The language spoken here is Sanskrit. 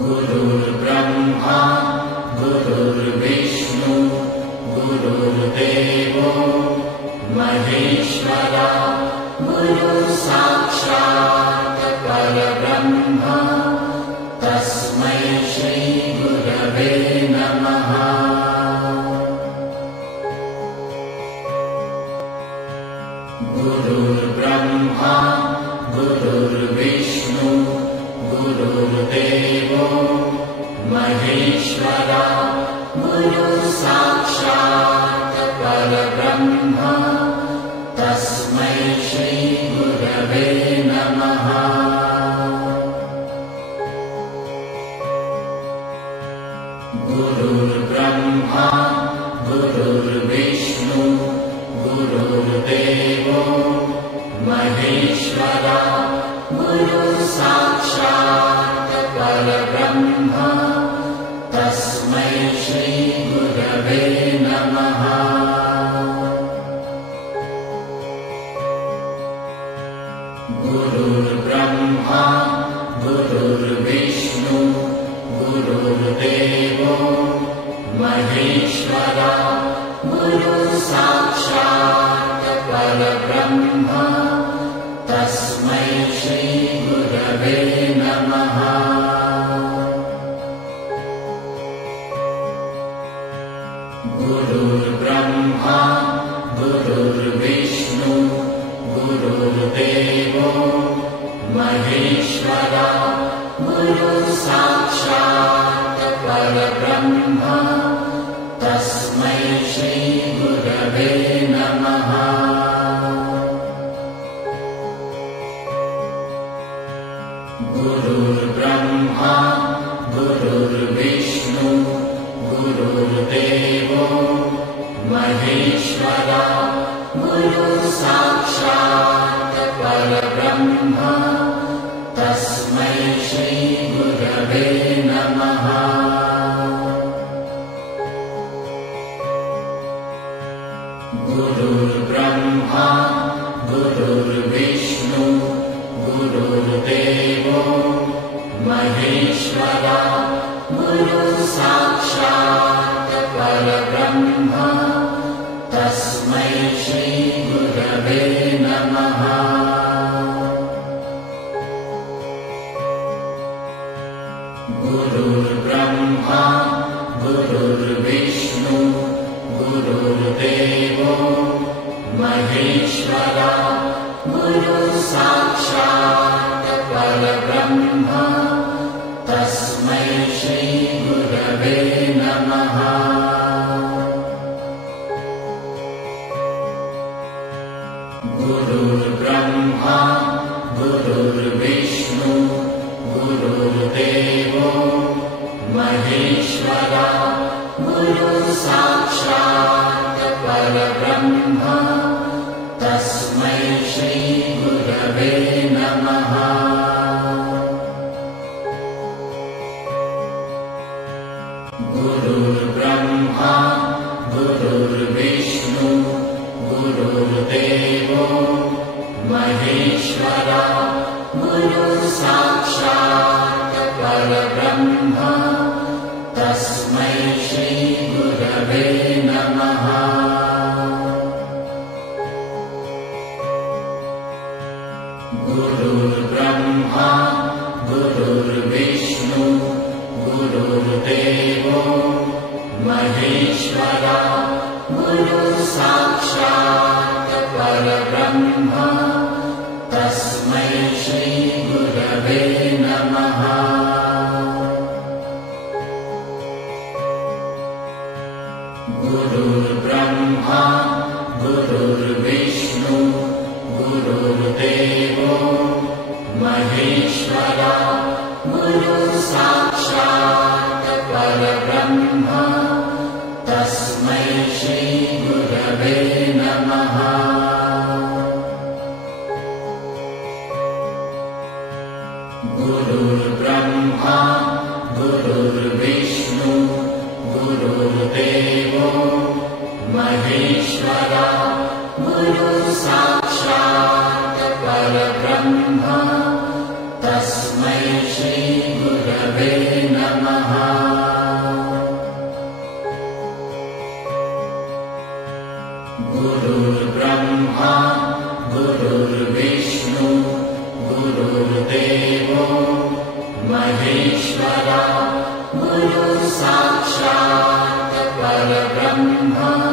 गुरुर्ब्रह्मा गुरुर्विष्णु गुरुर्देवो महेश्वरा गुरुसाक्षात् परब्रह्म तस्मै श्रीगुरवे नमः। गुरुर्ब्रह्मा गुरुर्विष्णु गुरुर्देवो महेश्वरा गुरुसाक्षात् परब्रह्म तस्मै श्रीगुरवे नमः। गुरुर्ब्रह्मा गुरुर्विष्णु गुरुर्देवो महेश्वरा गुरुसाक्षात् परब्रह्म तस्मै श्रीगुरवे नमः। गुरुर्ब्रह्मा गुरुर्विष्णु गुरुर्देवो महेश्वरा गुरुसाक्षात् परब्रह्म तस्मै श्रीगुरवे नमः। गुरुर्ब्रह्मा गुरुर्विष्णु गुरुर्देवो महेश्वरा गुरुसाक्षात् परब्रह्म तस्मै श्रीगुरवे नमः। गुरुर्ब्रह्मा गुरुर्विष्णु गुरुर्देवो महेश्वरा गुरुसाक्षात् परब्रह्म तस्मै श्रीगुरवे नमः। गुरुर्ब्रह्मा गुरुर्विष्णु गुरुर्देवो महेश्वरा गुरुसाक्षात् परब्रह्म तस्मै श्रीगुरवे नमः। गुरुर्ब्रह्मा गुरुर्विष्णु गुरुर्देवो महेश्वरा गुरुसाक्षात् परब्रह्म तस्मै श्रीगुरवे नमः। गुरुर्ब्रह्मा गुरुर्विष्णु गुरुर्देवो महेश्वरा गुरुसाक्षात् परब्रह्म तस्मै श्रीगुरवे नमः। गुरुर्ब्रह्मा गुरुर्विष्णु गुरुर्देवो महेश्वरा गुरुसाक्षात् परब्रह्म तस्मै श्रीगुरवे नमः। गुरुर्ब्रह्मा गुरुर्विष्णु गुरुर्देवो महेश्वरा गुरुसाक्षात् परब्रह्म तस्मै श्रीगुरवे नमः। गुरुर्ब्रह्मा गुरुर्विष्णु गुरुर्देवो महेश्वरा गुरुसाक्षात् परब्रह्म तस्मै श्रीगुरवे नमः। गुरुर्ब्रह्मा गुरुर्विष्णु गुरुर्देवो महेश्वरा गुरुसाक्षात् परब्रह्म तस्मै श्रीगुरवे नमः। गुरुर्ब्रह्मा गुरुर्विष्णु गुरुर्देवो महेश्वरा गुरुः साक्षात् परब्रह्म